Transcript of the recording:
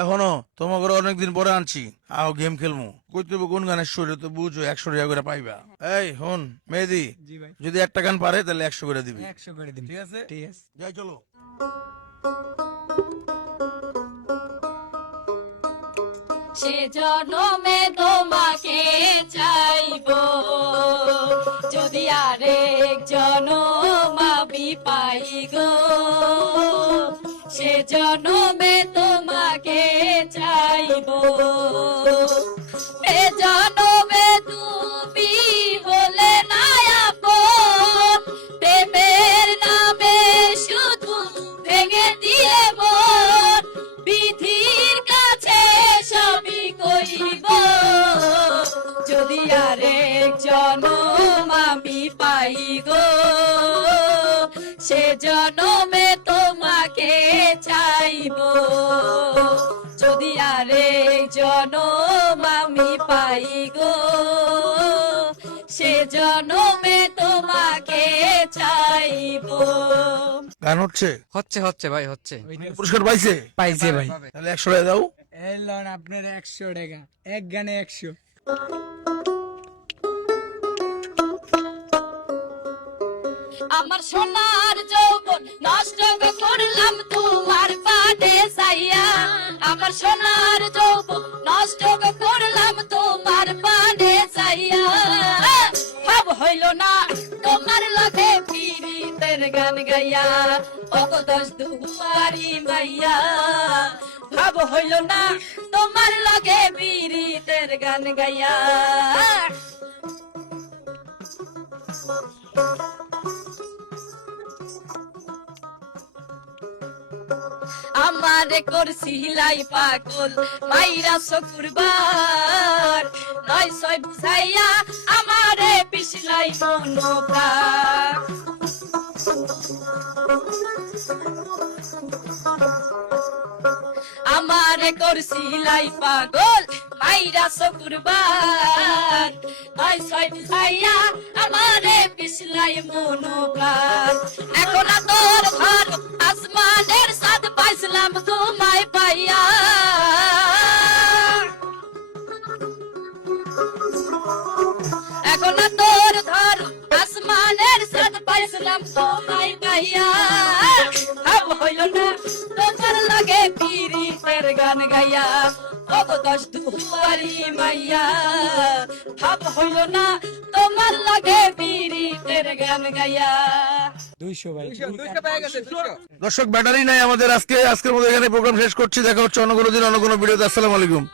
এখনো তোমাকে অনেকদিন পরে আনছি, আও গেম খেলবো। কইতে কোন গানের সুরে তো বুঝো, 100 টাকা করে পাইবা। এই হন মেহেদি, জি ভাই, যদি একটা গান পারে তাহলে 100 করে দিবি। 100 করে দিন। ঠিক আছে, ঠিক আছে। যাই চলো। সে জনমে তোমাকে চাইবো, যদি আরেক জনম আমি পাই গো। সে জনমে তোমাকে চাইবো, এ জনমে তুমি হলে না আপন। প্রেমের নামে শুধু ভেঙে দিলে মন, বিধির কাছে সবই কইব। যদি আরেক জনম আমি পাই গো, সে জনমে তোমাকে চাইবো। যদি আরেক জনম আমি পাই গো, সে জনমে তোমাকে চাইবো। গান হচ্ছে, হচ্ছে হচ্ছে ভাই হচ্ছে। পুরস্কার পাইছে? পাইছে ভাই। তাহলে 100 টাকা দাও। এলন আপনার 100 টাকা, এক গানে 100। আমার সোনার যৌবন নষ্ট করলাম তোমার পানে চাইয়া। আমার সোনার যৌবন নষ্ট করলাম তোমার পানে চাইয়া। ভাব হইল না তোমার লগে পীড়িতের গান গাইয়া, কত দোষ দুয়ারি মাইয়া। ভাব হইল না তোমার লগে পীড়িতের গান গাইয়া। আমারে করছিলাই পাগল মাইরা শুক্রবার, 900 বুঝাইয়া আমারে পিছলাই মনোপ্রাণ। আমারে করছিলাই পাগল মাইরা শুক্রবার, 900 বুঝাইয়া আমারে পিছলাই মনোপ্রাণ। এখন তোর ঘর আসমানের সাথ পাইছিলাম তোমায় পাইয়া। এখন তোর ঘর আসমানের সাথ পাইছিলাম তোমায় পাইয়া। ভাব হইল না তোমার লাগে পীড়িতের গান গাইয়া, কত দশ দুয়ারি মাইয়া। ভাব হইল না তোমার লাগে পীড়িতের গান গাইয়া। 200 ভাই। দর্শক ব্যাটারি নাই আমাদের, আজকের মতো এখানে প্রোগ্রাম শেষ করছি। দেখা হচ্ছে অন্য কোনো দিন অন্য কোনো ভিডিওতে। আসসালামু আলাইকুম।